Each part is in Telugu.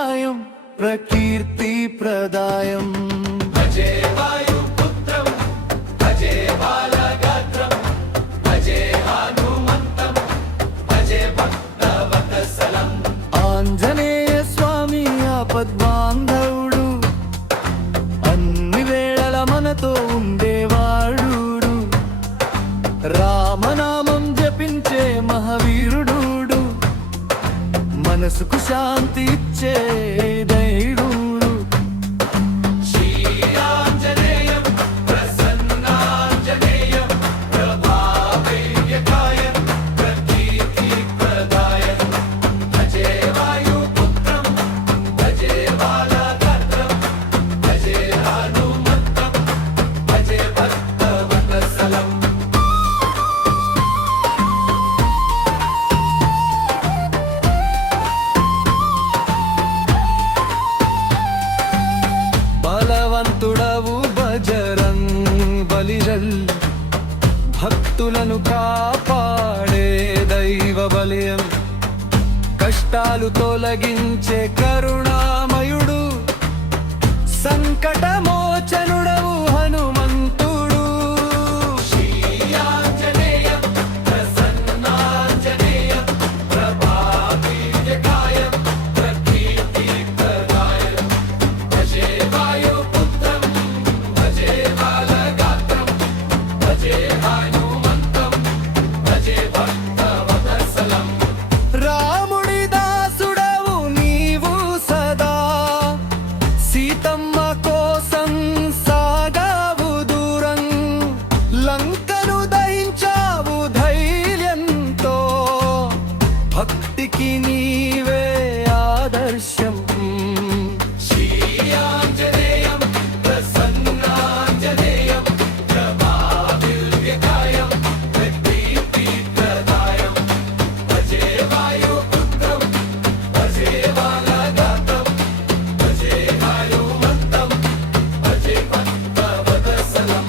కాయం ప్రకీర్తి ప్రదాయం భజే వాయుపుత్రం భజే బాలగాత్రం భజే హనుమంతం భజే భక్తవత్సలం ఆంజనేయ స్వామి ఆపద్బాంధవుడు అన్ని వేళల మనతో ఉండేవాడు రామనామం జపించే మహావీరుడు మనసుకు శాంతి ఇచ్చే ధైర్యుడు శ్రీరాంజనేయం ప్రసన్నాంజనేయం ప్రభావేయకాయం ప్రకీర్తి ప్రదాయం భజే వాయుపుత్రం భజే బాలగాత్రం భజే హనుమంతం భజే భక్తవత్సలం బలవంతుడవు బజరంగ్ బలిజల్ భక్తులను కాపాడే దైవ బలియం కష్టాలు తొలగించే కరుణామయుడు సంకటమోచనుడవు హనుమంతుడు శ్రీరాంజనేయం ప్రసన్నాంజనేయం ప్రభావేయకాయం ప్రకీర్తి ప్రదాయం భజే వాయుపుత్రం భజే బాలగాత్రం భజే హనుమంతం భజే భక్తవత్సలం రాముడి దాసుడవు నీవు సదా సీతమ్మ కోసం సాగావు దూరం లంకను దహించావు ధైర్యంతో భక్తికి నీవే ఆదర్శం శ్రీరాంజనేయం ప్రసన్నాంజనేయం ప్రభావేయకాయం ప్రకీర్తి ప్రదాయం భజే వాయుపుత్రం భజే బాలగాత్రం భజే హనుమంతం భజే భక్తవత్సలం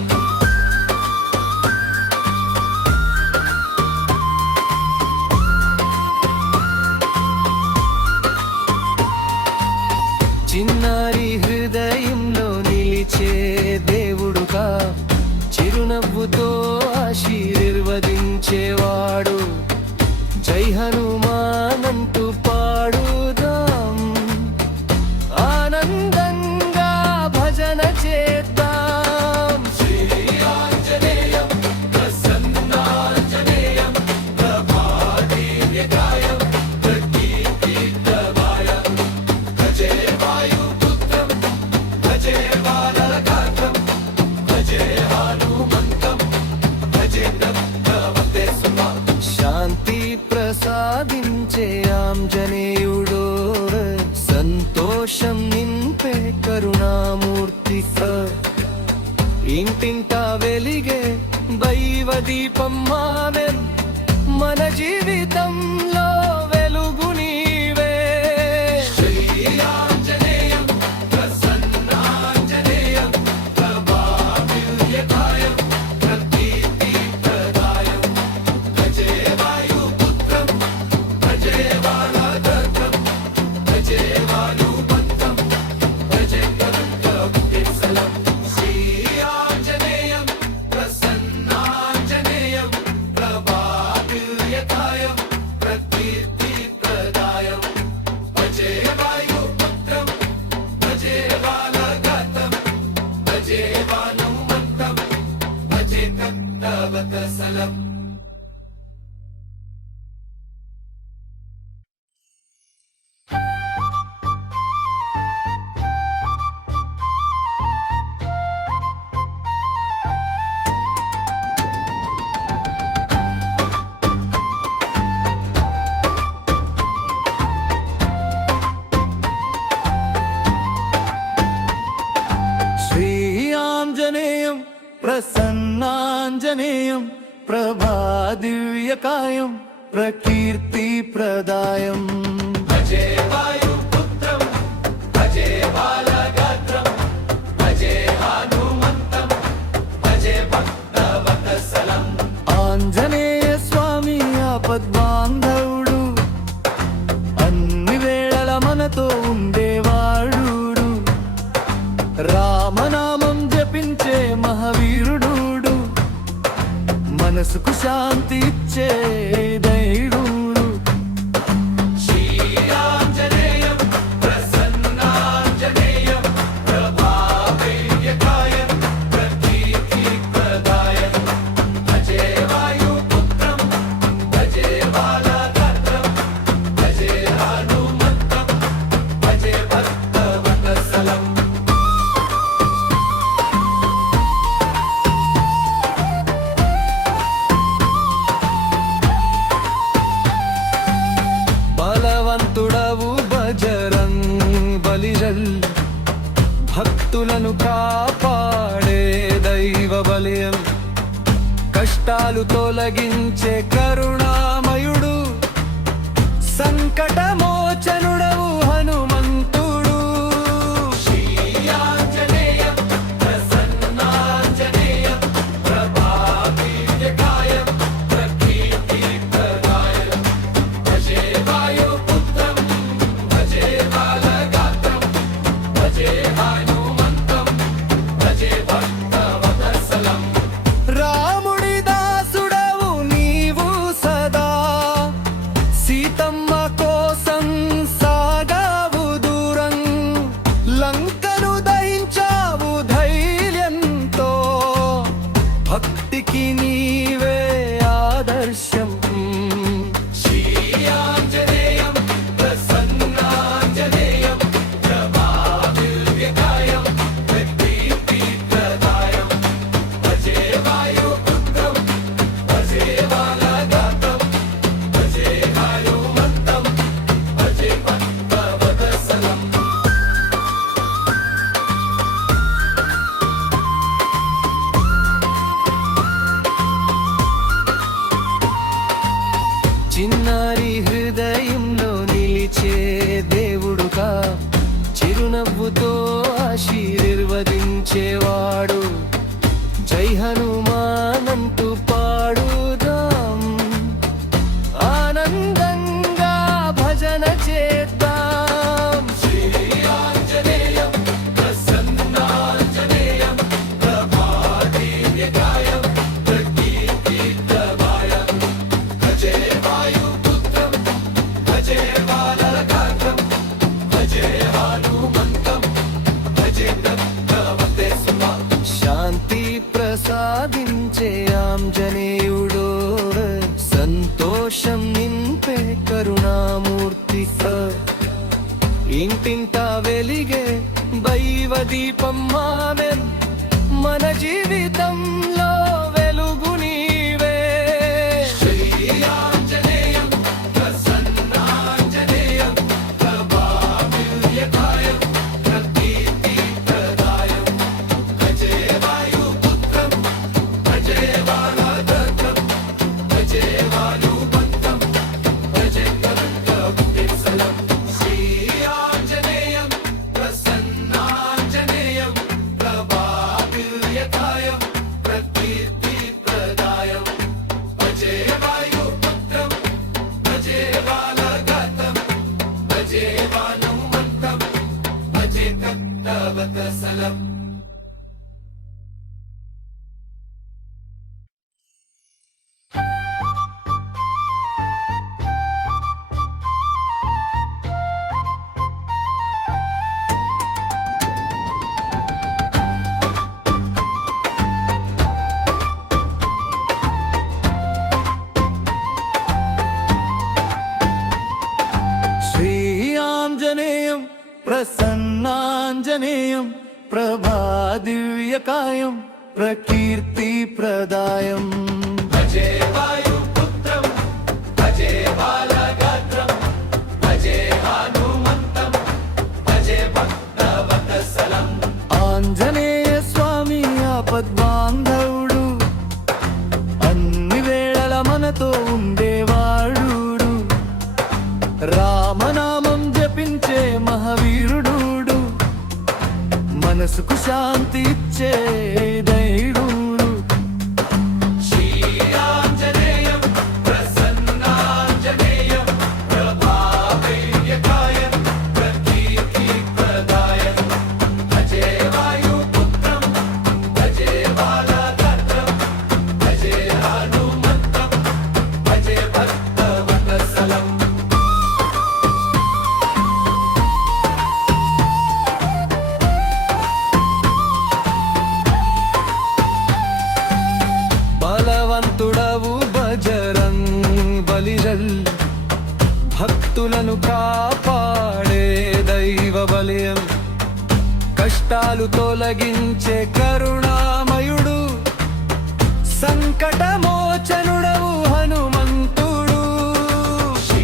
చిన్నారి హృదయంలో నిలిచే దేవుడుగా చిరునవ్వుతో ఆశీర్వదించేవాడు జై హనుమానంటూ పాడుదాం ఆనందంగా భజన చేద్దాం శ్రీరాంజనేయం ప్రసన్నాంజనేయం ప్రభావేయకాయం ప్రకీర్తి ప్రదాయం భజే వాయుపుత్రం భజే బాలగాత్రం భజే హనుమంతం భజే భక్తవత్సలం శాంతి ప్రసాదించే ఆంజనేయుడో సంతోషం నింపే కరుణామూర్తి ఇంటింటా వెలిగే దైవ దీపం మావెం మన జీవితంలో వెలుగు నీవే శ్రీరాంజనేయం ప్రసన్నాంజనేయం ప్రభావేయకాయం ప్రకీర్తి ప్రదాయం భజే వాయుపుత్రం భజే బాలగాత్రం భజే హనుమంతం భజే భక్తవత్సలం శ్రీరాంజనేయం ప్రసన్నాంజనేయం ప్రభావేయకాయం ప్రకీర్తి ప్రదాయం భజే వాయుపుత్రం భజే బాలగాత్రం భజే హనుమంతం భజే భక్తవత్సలం శ్రీరాంజనేయం ప్రసన్నాంజనేయం ప్రభాదివ్యకాయం ప్రకీర్తి ప్రదాయం భజే వాయుపుత్రం భజే బాలగాత్రం భజే హనుమంతం భజే భక్తవత్సలం ఆంజనేయ స్వామి ఆపద్బాంధవుడు అన్ని వేళల మనతో ఉండే రామనామం జపించే మహావీరుడు, మనసుకు శాంతి ఇచ్చే దైవుడు. శ్రీయాంజనేయం ప్రసన్నాంజనేయం ప్రభావేయకాయం ప్రకీర్తిప్రదాయం భజే వాయుపుత్రం భజే బాలగాత్రం భజే హనుమంతం భజే భక్తవత్సలం. బలవంతుడవు బజరంగ్ బలిజల్, భక్తులను కాపాడే దైవ బలియం, కష్టాలు తొలగించే కరుణామయుడు, సంకటమోచనుడవు హనుమంతుడు. శ్రీయాంజనేయం ప్రసన్నాంజనేయం ప్రభావేయకాయం ప్రకీర్తిప్రదాయం భజే వాయుపుత్రం భజే బాలగాత్రం భజే హనుమంతం భజే భక్తవత్సలం. రాముడి దాసుడవు నీవు సదా, సీతమ్మ కోసం సాగావు దూరం, లంకను దహించావు ధైర్యంతో, భక్తికి నీవే ఆదర్శం. శ్రీయాంజనేయం ప్రసన్నాంజనేయం ప్రభావేయకాయం ప్రకీర్తిప్రదాయం భజే వాయుపుత్రం భజే బాలగాత్రం భజే హనుమంతం భజే భక్తవత్సలం. చిన్నారి హృదయంలో నిలిచే దేవుడుగా, చిరునవ్వుతో ఆశీర్వదించేవాడు, జై హనుమానంటూ పాడుదాం, ఆనందంగా భజన చేద్దాం. శ్రీయాంజనేయం ప్రసన్నాంజనేయం ప్రభావేయకాయం ప్రకీర్తిప్రదాయం భజే వాయుపుత్రం భజే బాలగాత్రం భజే హనుమంతం భజే భక్తవత్సలం. శాంతి ప్రసాదించే ఆంజనేయుడో, సంతోషం నింపే కరుణామూర్తి, ఇంటింటా వెలిగే దైవ దీపం మావెం, మన జీవితంలో వెలుగు నీవే. శ్రీయాంజనేయం ప్రసన్నాంజనేయం ప్రభావేయకాయం ప్రకీర్తిప్రదాయం భజే వాయుపుత్రం భజే బాలగాత్రం భజే హనుమంతం భజే భక్తవత్సలం. శ్రీయాంజనేయం ప్రసన్నాంజనేయం ప్రభావేయకాయం ప్రకీర్తిప్రదాయం భజే వాయుపుత్రం భజే బాలగాత్రం భజే హనుమంతం భజే భక్తవత్సలం. శ్రీయాంజనేయం ప్రసన్నాంజనేయం ప్రభాదివ్యకాయం ప్రకీర్తిప్రదాయం భజే వాయుపుత్రం భజే బాలగాత్రం భజే హనుమంతం భజే భక్తవత్సలం. ఆంజనేయ స్వామి ఆపద్బాంధవుడు, అన్ని వేళల మనతో ఉండేవాడు, రామనామం జపించే మహావీరుడు, మనసుకు శాంతి ఇచ్చే దైవుడు. శ్రీయాంజనేయం ప్రసన్నాంజనేయం ప్రభావేయకాయం ప్రకీర్తిప్రదాయం భజే వాయుపుత్రం తొలగించే కరుణామయుడు సంకటమోచనుడవు హనుమంతుడు శ్రీ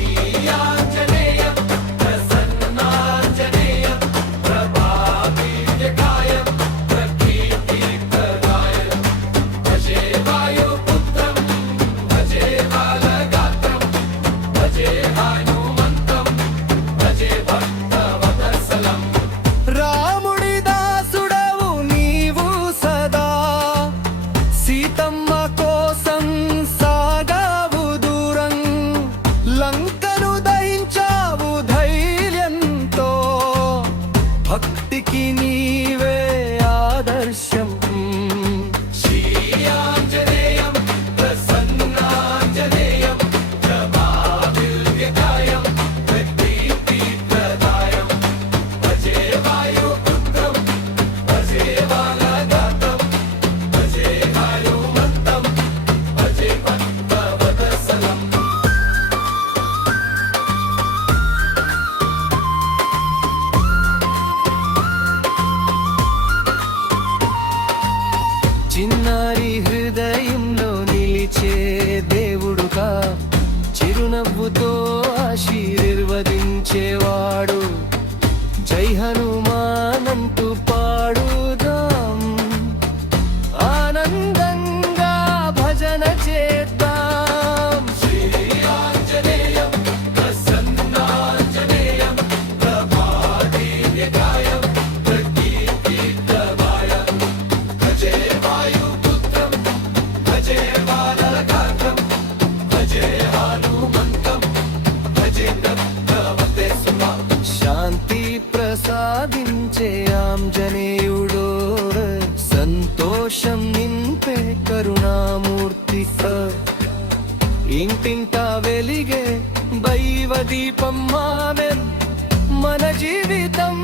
ఆంజనేయం ప్రసన్నాంజనేయం ప్రభావీర్యకాయం ప్రకీర్తిప్రదాయం భజే వాయుపుత్రం భజే బాలగాత్రం భజే హనుమంతం భజే భక్తవత్సలం రాముడి దాసుడవు నీవు సదా సీతమ్మ కోసం సాగావు దూరం లంకను దహించావు ధైర్యంతో భక్తికి నీవే ఆదర్శం శ్రీ ఆంజనేయం ప్రసన్నాంజనేయం ప్రభావీర్యకాయం ప్రకీర్తిప్రదాయం భజే వాయుపుత్రం భజే బాలగాత్రం భజే హనుమంతం భజే భక్తవత్సలం చిన్నారి హృదయంలో నిలిచే దేవుడుగా చిరునవ్వుతో ఆశీర్వదించేవాడు జై హనుమానంటూ పాడుదాం ఆనందంగా భజన చేద్దాం శ్రీ ఆంజనేయం ప్రసన్నాంజనేయం ప్రభావీర్యకాయం ప్రకీర్తిప్రదాయం భజే వాయుపుత్రం భజే బాలగాత్రం భజే హనుమంతం భజే భక్తవత్సలం శాంతి ప్రసాదించే ఆంజనేయుడో సంతోషం నింపే కరుణామూర్తి ఇంటింటా వెలిగే దైవ దీపం మావెన్ మన జీవితం